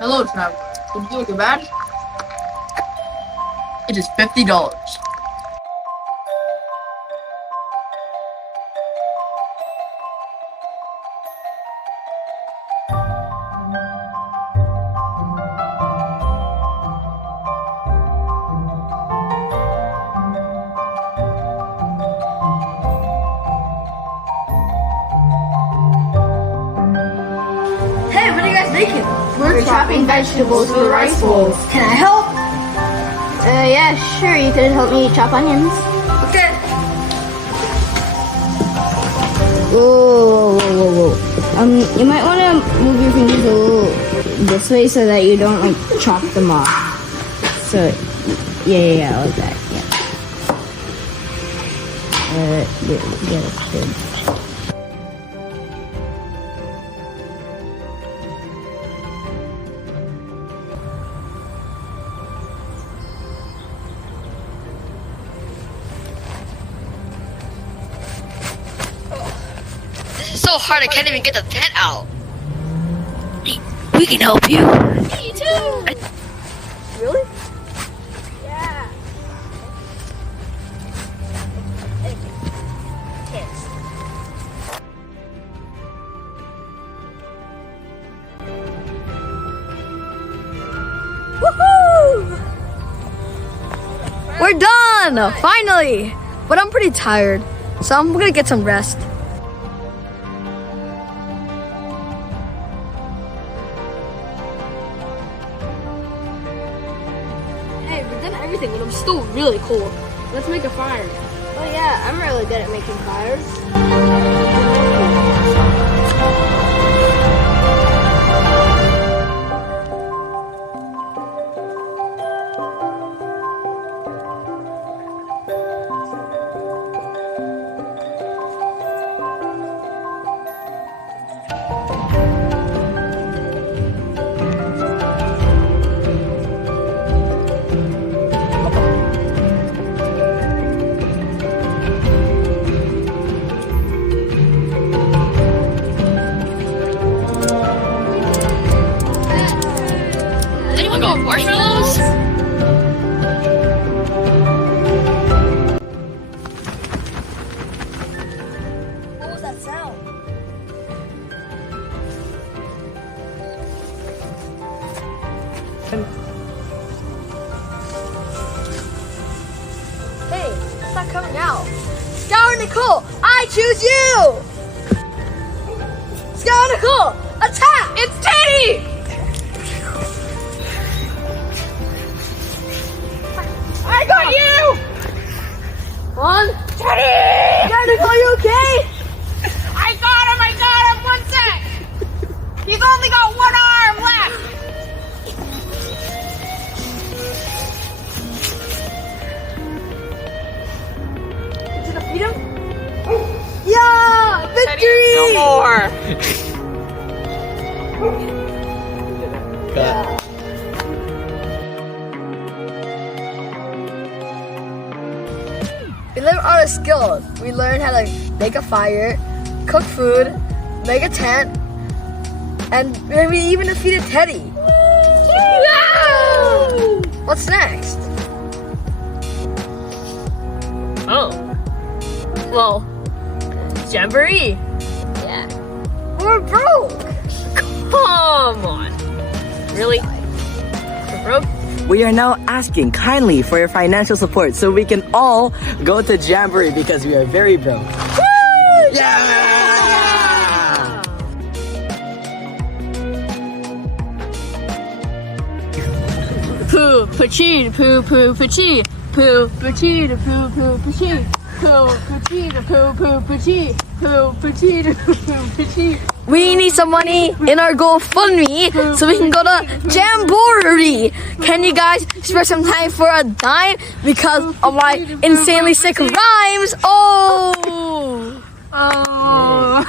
Hello, traveler. Would you like a badge? It is $50. Hey, what are you guys making? We're chopping vegetables for rice bowls. Can I help? Yeah, sure. You could help me chop onions. Okay. Whoa. You might want to move your fingers a little this way so that you don't like chop them off. So, yeah, like that. Yeah. Good. This is so hard, I can't even get the tent out. We can help you. Me too. Really? Yeah. Woohoo! We're done! Finally! But I'm pretty tired, so I'm gonna get some rest. Hey, we've done everything, but I'm still really cold. Let's make a fire. Oh yeah, I'm really good at making fires. Does anyone got marshmallows? What was that sound? Hey, it's not coming out. Scout Nicole, I choose you! Scout Nicole, attack! It's Teddy! I got you! One, Teddy! Scout Nicole, you okay? I got him! 1 sec! He's only got one arm left! Did you defeat him? Yeah! Victory! No more! We learned all the skills. We learned how to make a fire, cook food, make a tent, and we even defeated Teddy. What's next? Oh. Well, Jamboree. Yeah. We're broke. Come on. Really? We're broke? We are now asking kindly for your financial support so we can all go to Jamboree because we are very broke. Yeah! Poo, pachee, poo, poo, pachee. Poo, pachee, poo, poo, pachee. Poo, pachee, poo, poo, pachee. Poo, pachee, poo, poo, pachee. We need some money in our GoFundMe so we can go to Jamboree. Can you guys spare some time for a dime because of my insanely sick rhymes? Oh! Oh.